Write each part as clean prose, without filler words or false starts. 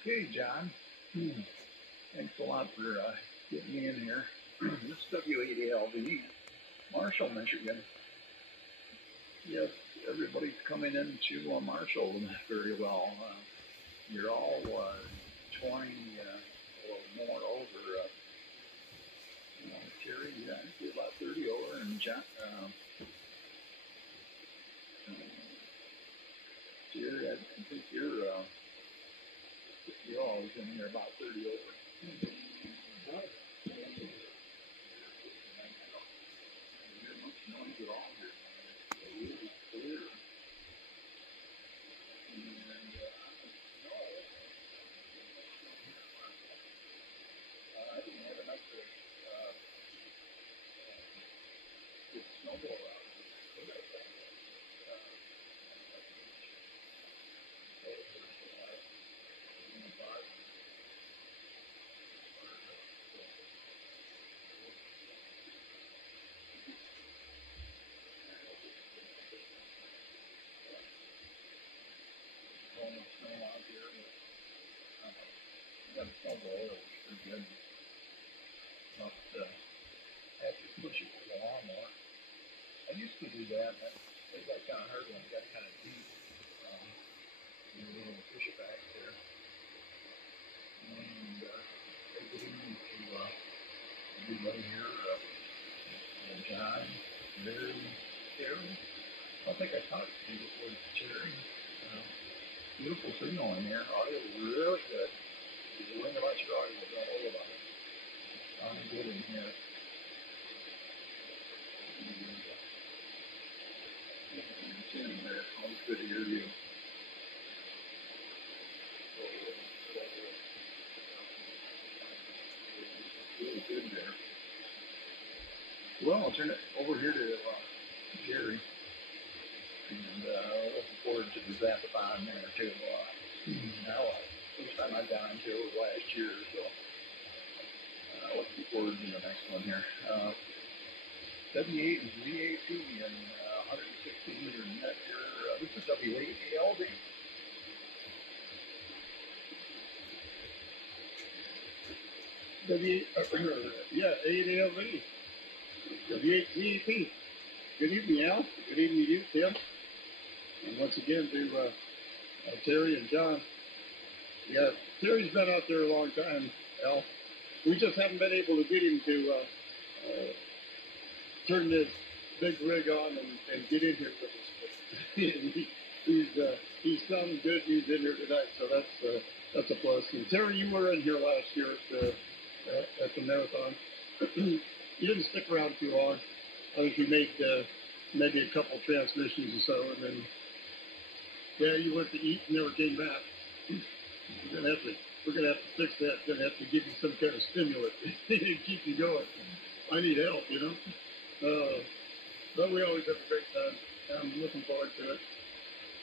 Okay, John. Thanks a lot for getting me in here. This is W8ALV, Marshall, Michigan. Yes, everybody's coming into Marshall very well. You're all 20 or more over. Terry, I think you're about 30 over, and John, Terry, I think you're always in here about 30 over. Good. Not have to push it with a lawnmower. I used to do that. It got kind of hard when it got kind of deep. You were able to push it back there. And I get into everybody here, John, Larry, Terry. I don't think I talked to you before, Terry. Beautiful signal in here. Audio is really good. If you learn about your audio, don't worry about it. I'm good in here. Sitting there, always good to hear you. Really good there. Well, I'll turn it over here to Jerry. And looking forward to the Zapathon there too. Now, first time I've gone to it was last year, so looking forward to the next one here. W8 and VAP and 116 meter net here. This is W8ALV. Yeah, 8ALV. W8 VAP. Good evening, Al. Good evening to you, Tim. And once again to Terry and John. Yeah, Terry's been out there a long time, Al. We just haven't been able to get him to turn this big rig on and get in here with us. He's sounding good. He's in here tonight, so that's a plus. And Terry, you were in here last year at the marathon. You didn't stick around too long. I think you made maybe a couple transmissions or so, and then you went to eat and never came back. We're gonna have to fix that. Gonna have to give you some kind of stimulant to keep you going. I need help, you know. But we always have a great time. I'm looking forward to it.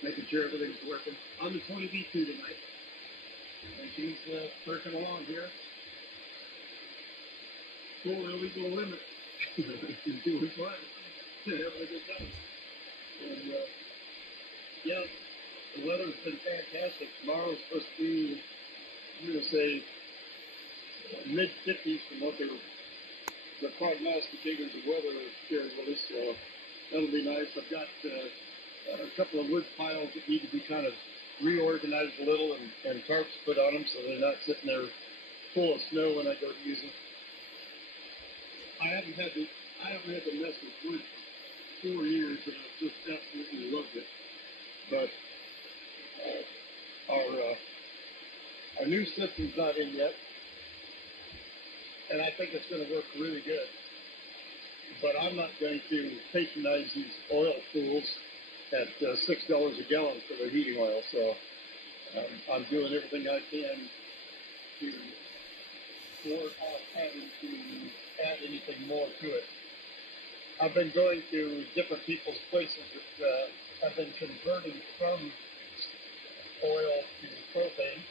Making sure everything's working. I'm the 20B2 tonight, and she's working along here. Full illegal limit. She's doing fine. Having a good time. And the weather's been fantastic. Tomorrow's supposed to be, I'm going to say, mid-50s from what the prognosticators of weather are sharing with us. So that'll be nice. I've got a couple of wood piles that need to be kind of reorganized a little and tarps put on them so they're not sitting there full of snow when I go to use them. I haven't had to mess with wood for 4 years, and I've just absolutely loved it. But our new system's not in yet, and I think it's going to work really good. But I'm not going to patronize these oil fools at $6 a gallon for their heating oil. So I'm doing everything I can to ward off having to add anything more to it. I've been going to different people's places that have been converting from oil to propane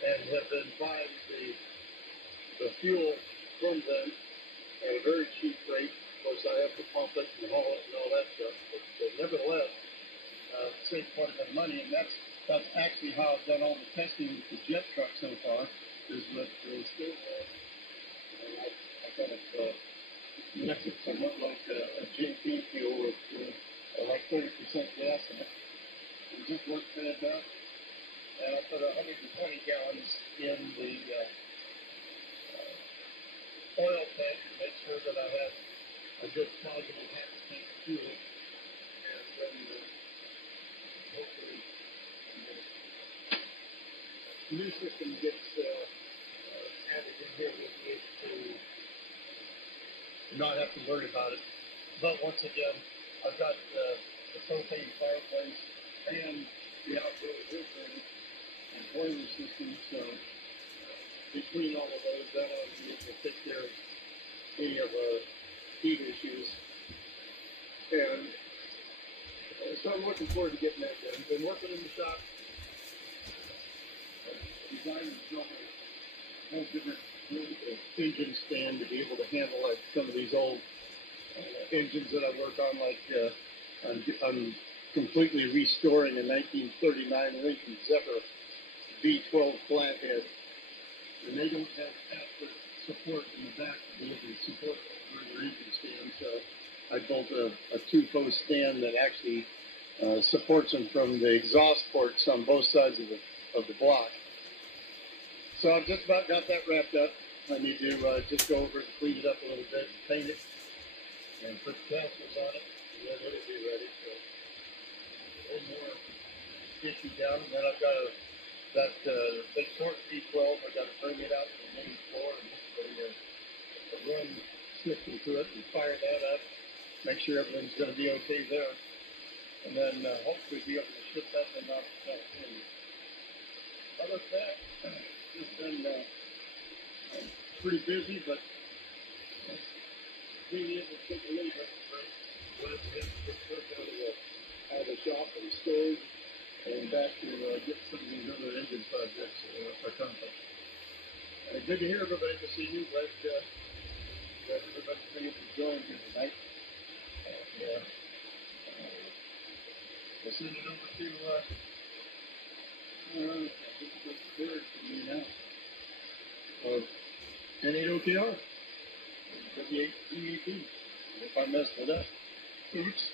and have been buying the fuel from them at a very cheap rate. Of course, I have to pump it and haul it and all that stuff. But nevertheless, save quite a bit of money, and that's that's actually how I've done all the testing with the jet truck so far, is with still, I kind of mix it somewhat like a JP fuel with like 30% gas in it. It just works fantastic. And I put 120 gallons in the oil tank to make sure that I have a good plausible half tank of fuel. And then hopefully the new system gets added in here, we'll be able to not have to worry about it. But once again, I've got the propane fireplace and the outdoor wood burner and boiler system, so between all of those, that ought to be able to take care of any of our heat issues. And so I'm looking forward to getting that done. Been working in the shop, designing a whole different engine stand to be able to handle like some of these old engines that I work on, like I'm completely restoring a 1939 Lincoln Zephyr V12 flathead, and they don't have adequate support in the back to be able to support their engine stand, so I built a two-post stand that actually supports them from the exhaust ports on both sides of the block. So I've just about got that wrapped up. I need to just go over and clean it up a little bit and paint it and put castles on it, and then it'll be ready. So one more issue down, and then I've got that big torque V12. I've got to bring it out to the main floor and run system to it and fire that up, make sure everything's going to be okay there, and then hopefully be able to ship that thing off to California. Other than that, it's been pretty busy, but being able to take a little bit of a break. Glad to get work out of the shop and stores and back to get some of these other engine projects accomplished. Good to hear everybody, to see you. Glad that everybody's been able to join here tonight. And we'll send it over to I think it's third for me now. N8OKR. W8 if I messed it up. Oops.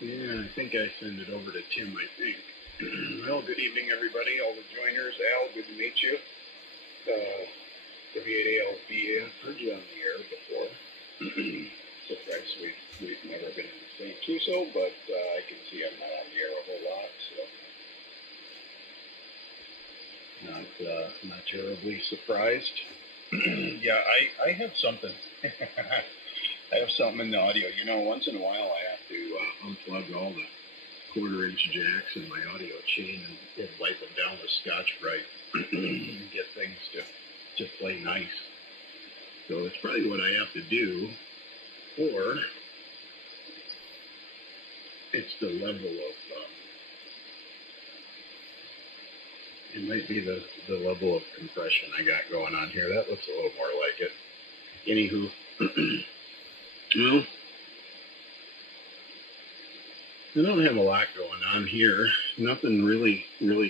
Yeah, I think I sent it over to Tim, I think. Well, good evening, everybody, all the joiners. Al, good to meet you. W8ALB, I've heard you on the air before. Surprised we've never been in the same Tuso, but I can see I'm not on the air a whole lot, so not terribly surprised. Yeah, I have something. I have something in the audio. You know, once in a while I have to unplug all the quarter-inch jacks in my audio chain and wipe them down with Scotch-Brite and get things to play nice. So it's probably what I have to do, or it's the level of, it might be the level of compression I got going on here. That looks a little more like it. Anywho, well, I don't have a lot going on here. Nothing really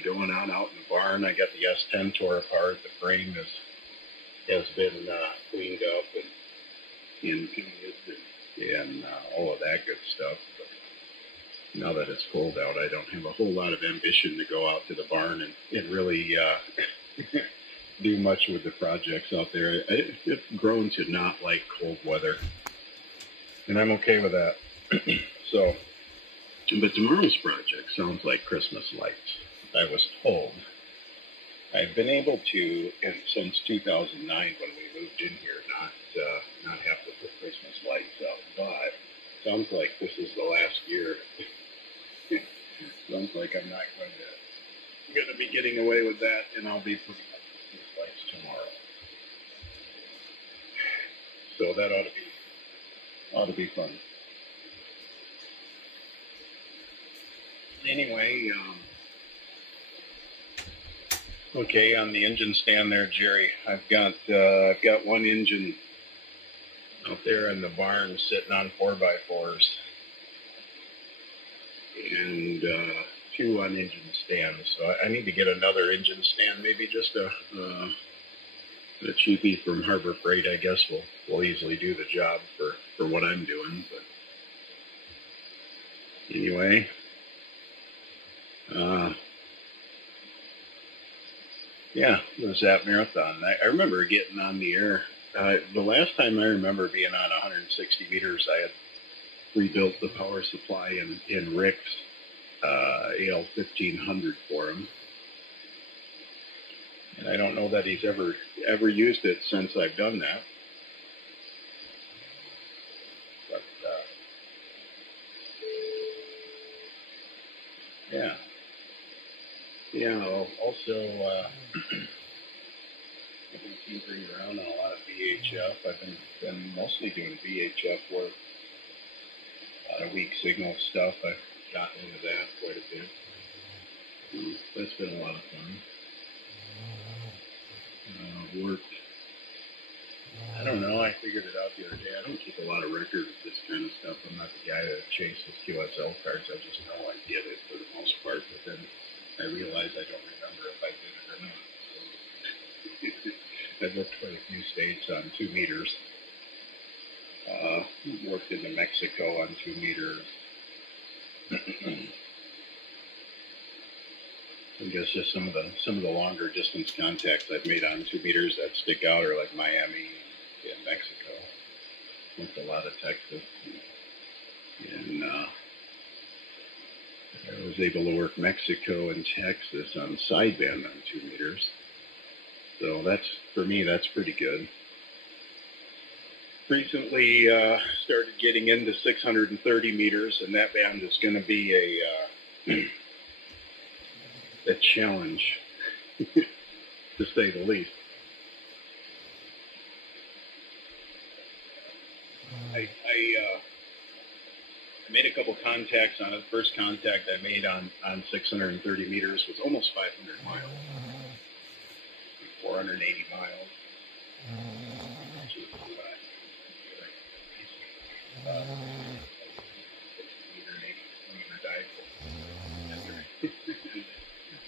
going on out in the barn. I got the S10 tore apart. The frame has been cleaned up and painted and all of that good stuff. But now that it's cold out, I don't have a whole lot of ambition to go out to the barn and really do much with the projects out there. I've grown to not like cold weather, and I'm okay with that. So, but tomorrow's project sounds like Christmas lights. I was told. I've been able to, and since 2009 when we moved in here, not have to put Christmas lights up. But sounds like this is the last year. Sounds like I'm not going to be getting away with that, and I'll be putting up Christmas lights tomorrow. So that ought to be fun. Anyway, okay, on the engine stand there, Jerry, I've got one engine out there in the barn sitting on 4x4s and 2 on engine stands. So I need to get another engine stand, maybe just a cheapie from Harbor Freight, I guess, will easily do the job for what I'm doing. But anyway, yeah, it was that marathon. I remember getting on the air. The last time I remember being on 160 meters, I had rebuilt the power supply in Rick's AL 1500 for him. And I don't know that he's ever used it since I've done that. But, yeah. Yeah, also, I've been tinkering around on a lot of VHF. I've been mostly doing VHF work. A lot of weak signal stuff. I've gotten into that quite a bit. That's been a lot of fun. Worked. I don't know. I figured it out the other day. I don't keep a lot of records of this kind of stuff. I'm not the guy that chases QSL cards. I just know I did it for the most part. But then I realize I don't remember if I did it or not. So I've worked quite a few states on 2 meters. Worked into Mexico on 2 meters. I guess just some of the longer distance contacts I've made on 2 meters that stick out are like Miami and Mexico. Worked a lot of Texas. And I was able to work Mexico and Texas on sideband on 2 meters. So for me, that's pretty good. Recently started getting into 630 meters, and that band is going to be a challenge, to say the least. I made a couple contacts on it. The first contact I made on 630 meters was almost 500 miles, 480 miles.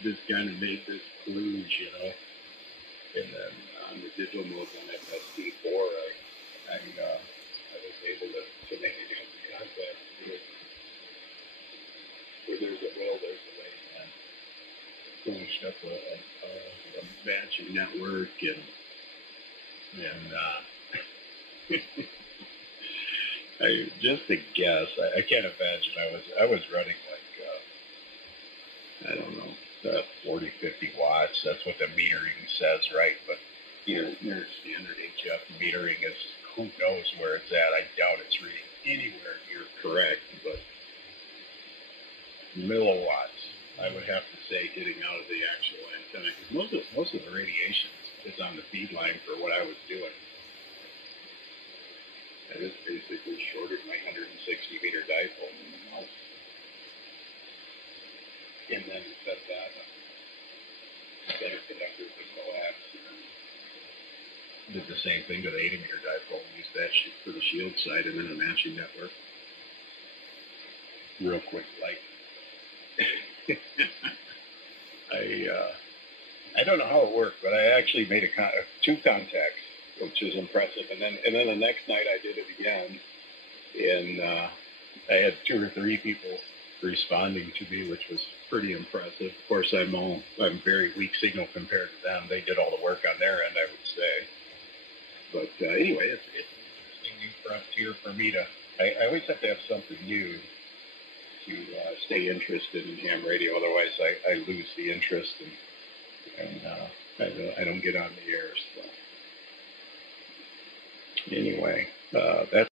Just kind of made this kludge, you know. And then on the digital modes on FSD4, I was able to make a good contact. Where there's a will, there's a way. And finished up a matching network and I just a guess. I can't imagine. I was running like I don't know. 40, 50 watts. That's what the metering says, right? But near standard HF metering is, who knows where it's at. I doubt it's reading anywhere near correct, but milliwatts, I would have to say, getting out of the actual antenna. Most of the radiation is on the feed line for what I was doing. I just basically shorted my 160 meter dipole in the house. And then set that up. Better connectors with coax. Did the same thing to the 80 meter dipole. Used that for the shield side and then a matching network. Real quick light. I don't know how it worked, but I actually made 2 contacts, which is impressive. And then the next night I did it again, and I had 2 or 3 people responding to me, which was pretty impressive. Of course, I'm very weak signal compared to them. They did all the work on their end, I would say. But anyway, it's an interesting new frontier for me to. I always have to have something new to stay interested in ham radio. Otherwise, I lose the interest and I don't get on the air. So anyway, that's.